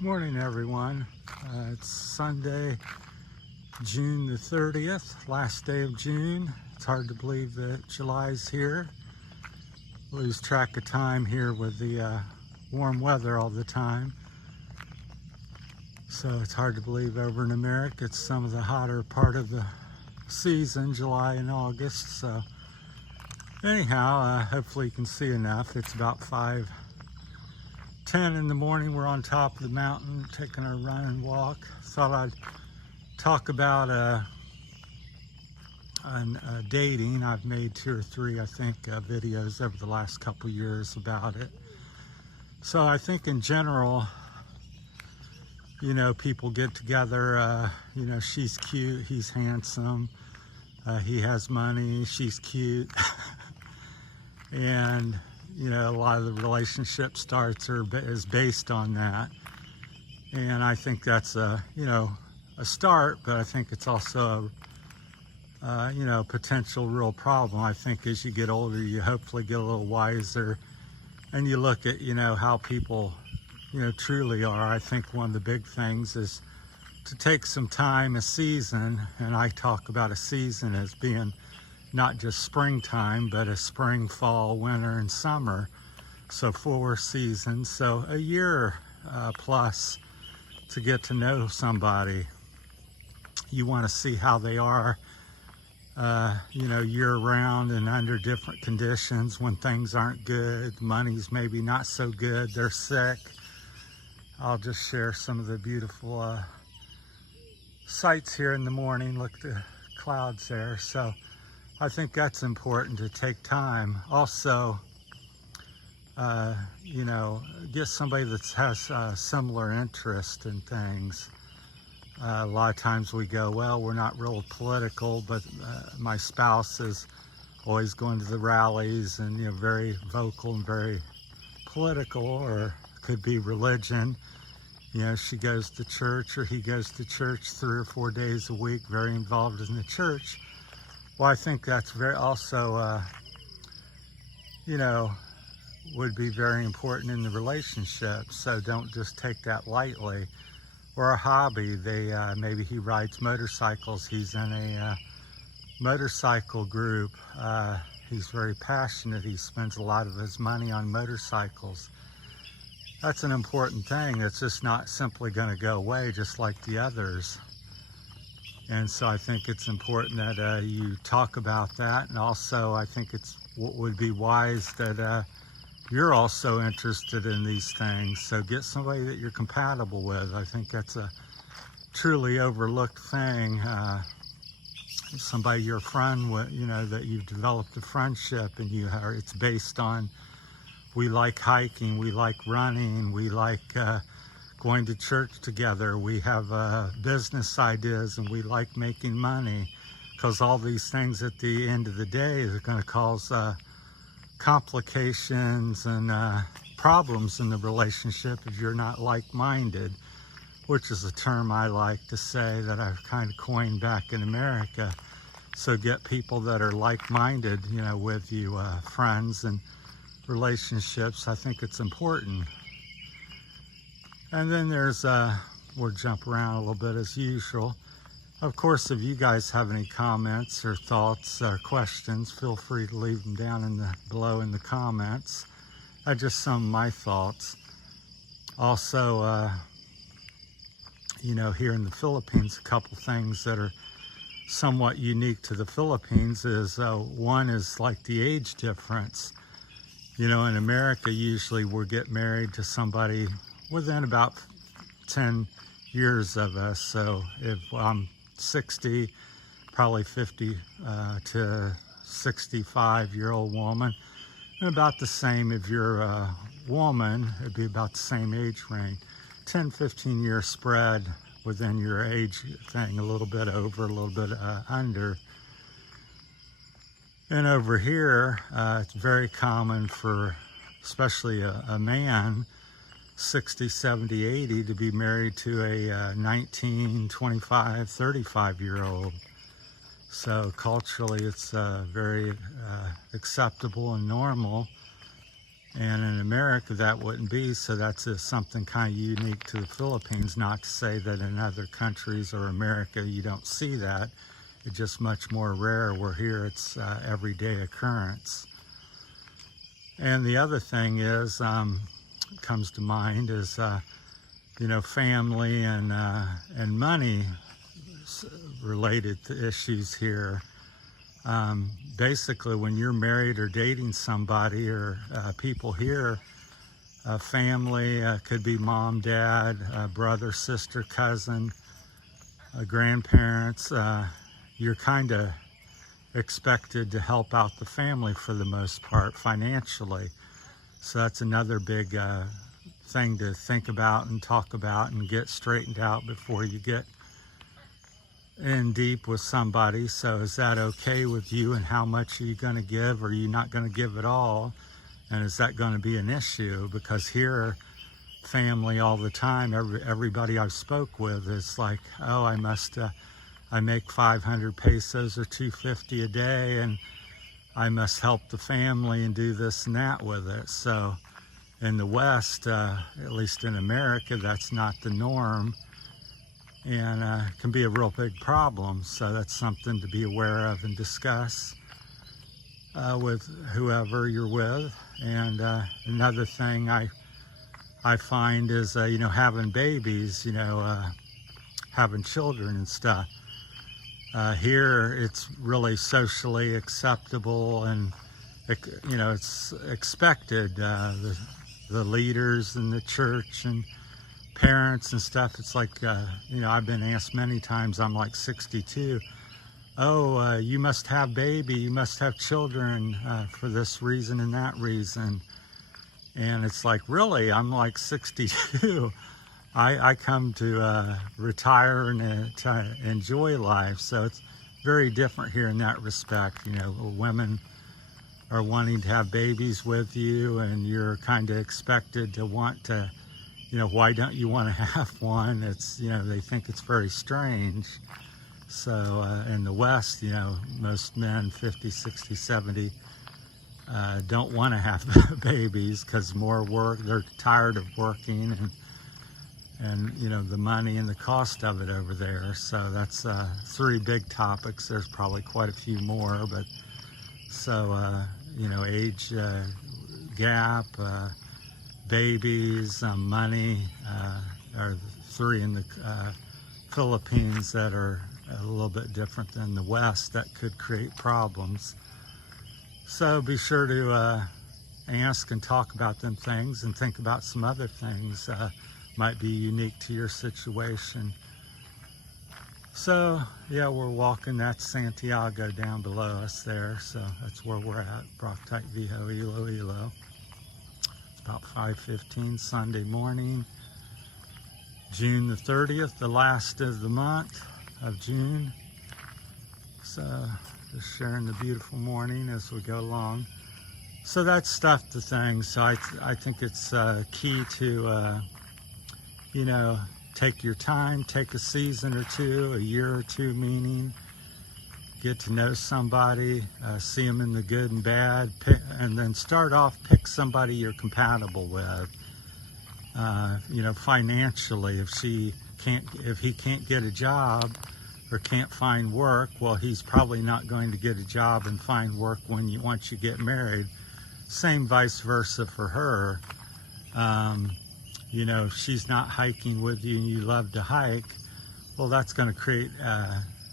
Morning, everyone. It's Sunday, June the 30th, last day of June. It's hard to believe that July's here. Lose track of time here with the warm weather all the time. So it's hard to believe over in America it's some of the hotter part of the season, July and August. So anyhow, hopefully you can see enough. It's about 5:10 in the morning. We're on top of the mountain taking our run and walk. Thought I'd talk about dating. I've made 2 or 3, I think, videos over the last couple years about it. So I think in general, you know, people get together, you know, she's cute, he's handsome, he has money, she's cute. And you know, a lot of the relationship starts is based on that. And I think that's a start, but I think it's also a, potential real problem. I think as you get older, you hopefully get a little wiser and you look at, how people, truly are. I think one of the big things is to take some time, a season, and I talk about a season as being not just springtime, but a spring, fall, winter, and summer. So 4 seasons, so a year plus to get to know somebody. You want to see how they are, year round and under different conditions when things aren't good, money's maybe not so good, they're sick. I'll just share some of the beautiful sights here in the morning. Look at the clouds there. So I think that's important to take time. Also, get somebody that has similar interest in things. A lot of times we go, well, we're not real political, but my spouse is always going to the rallies and, very vocal and very political, or could be religion. She goes to church or he goes to church 3 or 4 days a week, very involved in the church. Well, I think that's very also, would be very important in the relationship. So don't just take that lightly. Or a hobby. Maybe he rides motorcycles. He's in a motorcycle group. He's very passionate. He spends a lot of his money on motorcycles. That's an important thing. It's just not simply going to go away just like the others. And so I think it's important that you talk about that. And also I think what would be wise that you're also interested in these things. So get somebody that you're compatible with. I think that's a truly overlooked thing. Somebody you're a friend with, that you've developed a friendship and it's based on, we like hiking, we like running, we like going to church together, we have business ideas, and we like making money, because all these things at the end of the day are going to cause complications and problems in the relationship if you're not like-minded, which is a term I like to say that I've kind of coined back in America. So get people that are like-minded, with you, friends and relationships. I think it's important. And then there's, we'll jump around a little bit as usual. Of course, if you guys have any comments or thoughts or questions, feel free to leave them down below in the comments. Just some of my thoughts. Also, here in the Philippines, a couple things that are somewhat unique to the Philippines is one is like the age difference. In America, usually we'll get married to somebody within about 10 years of us. So if I'm 60, probably 50 to 65-year-old woman, and about the same if you're a woman, it'd be about the same age range. 10-15 year spread within your age thing, a little bit over, a little bit under. And over here, it's very common for especially a man 60, 70, 80 to be married to a 19, 25, 35-year-old. So culturally, it's very acceptable and normal. And in America, that wouldn't be, so that's something kind of unique to the Philippines. Not to say that in other countries or America you don't see that. It's just much more rare, where here it's everyday occurrence. And the other thing is, comes to mind is, family and money related to issues here. Basically, when you're married or dating somebody, or people here, family could be mom, dad, brother, sister, cousin, grandparents. You're kind of expected to help out the family for the most part financially. So that's another big thing to think about and talk about and get straightened out before you get in deep with somebody. So is that okay with you, and how much are you going to give? Or are you not going to give at all? And is that going to be an issue? Because here, family all the time, everybody I've spoke with is like, oh, I make 500 pesos or 250 a day, and I must help the family and do this and that with it. So in the West, at least in America, that's not the norm, and can be a real big problem. So that's something to be aware of and discuss with whoever you're with. And another thing I find is, having babies, having children and stuff. Here, it's really socially acceptable, and it's expected. The leaders in the church and parents and stuff. It's like, I've been asked many times. I'm like 62. Oh, you must have baby. You must have children for this reason and that reason. And it's like, really? I'm like 62. I come to retire and to enjoy life. So it's very different here in that respect. Women are wanting to have babies with you, and you're kind of expected to want to, why don't you want to have one? It's, they think it's very strange. So in the West, most men, 50, 60, 70, don't want to have babies because more work. They're tired of working, and the money and the cost of it over there. So that's 3 big topics. There's probably quite a few more, but so age gap, babies, money are 3 in the Philippines that are a little bit different than the West, that could create problems. So be sure to ask and talk about them things, and think about some other things might be unique to your situation. So yeah, we're walking. That's Santiago down below us there. So that's where we're at, Barotac, Viejo, Iloilo. It's about 5:15 Sunday morning, June the 30th, the last of the month of June. So just sharing the beautiful morning as we go along. So that's stuff to things. So I think it's key to take your time, take a season or two, a year or two, meaning get to know somebody, see them in the good and bad, and then start off, pick somebody you're compatible with. Financially, if he can't get a job or can't find work, well, he's probably not going to get a job and find work once you get married. Same vice versa for her. If she's not hiking with you and you love to hike, well, that's going to create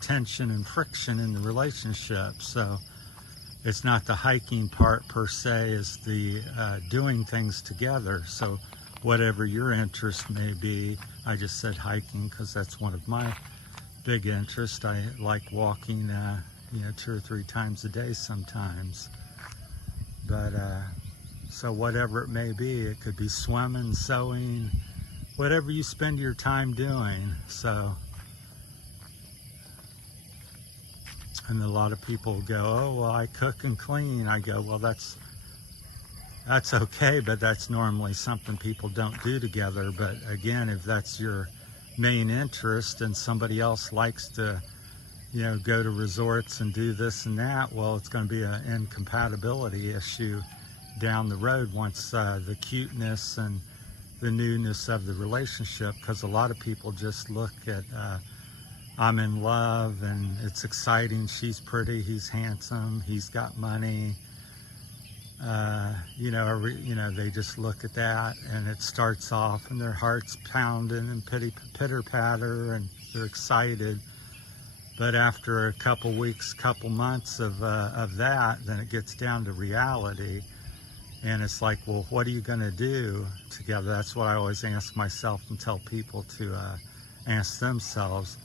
tension and friction in the relationship. So it's not the hiking part per se, it's the doing things together. So whatever your interest may be, I just said hiking because that's one of my big interests. I like walking 2 or 3 times a day sometimes. But so whatever it may be, it could be swimming, sewing, whatever you spend your time doing. So, and a lot of people go, oh, well, I cook and clean. I go, well, that's okay, but that's normally something people don't do together. But again, if that's your main interest and somebody else likes to, go to resorts and do this and that, well, it's going to be an incompatibility issue down the road once the cuteness and the newness of the relationship, because a lot of people just look at I'm in love and it's exciting, she's pretty, he's handsome, he's got money, they just look at that and it starts off and their heart's pounding and pitter patter and they're excited. But after a couple weeks, couple months of that, then it gets down to reality. And it's like, well, what are you going to do together? That's what I always ask myself and tell people to ask themselves.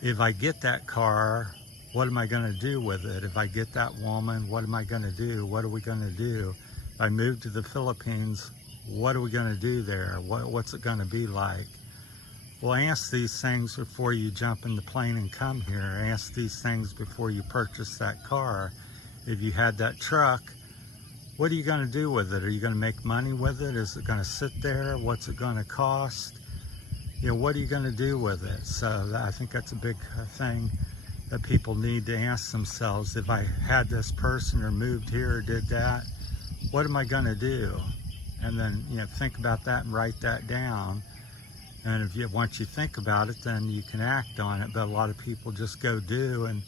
If I get that car, what am I going to do with it? If I get that woman, what am I going to do? What are we going to do? If I move to the Philippines, what are we going to do there? What's it going to be like? Well, ask these things before you jump in the plane and come here. Ask these things before you purchase that car. If you had that truck, what are you going to do with it? Are you going to make money with it? Is it going to sit there? What's it going to cost? What are you going to do with it? So I think that's a big thing that people need to ask themselves. If I had this person or moved here or did that, what am I going to do? And then, think about that and write that down. And once you think about it, then you can act on it. But a lot of people just go do, and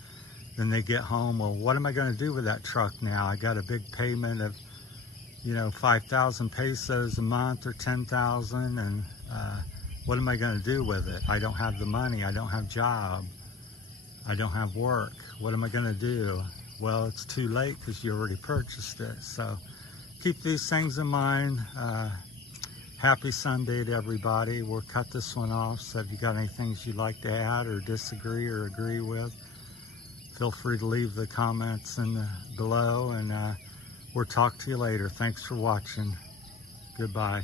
then they get home, well, what am I going to do with that truck now? I got a big payment of, 5,000 pesos a month or 10,000, and what am I going to do with it? I don't have the money. I don't have a job. I don't have work. What am I going to do? Well, it's too late because you already purchased it. So keep these things in mind. Happy Sunday to everybody. We'll cut this one off. So if you got any things you'd like to add or disagree or agree with, feel free to leave the comments below, and we'll talk to you later. Thanks for watching. Goodbye.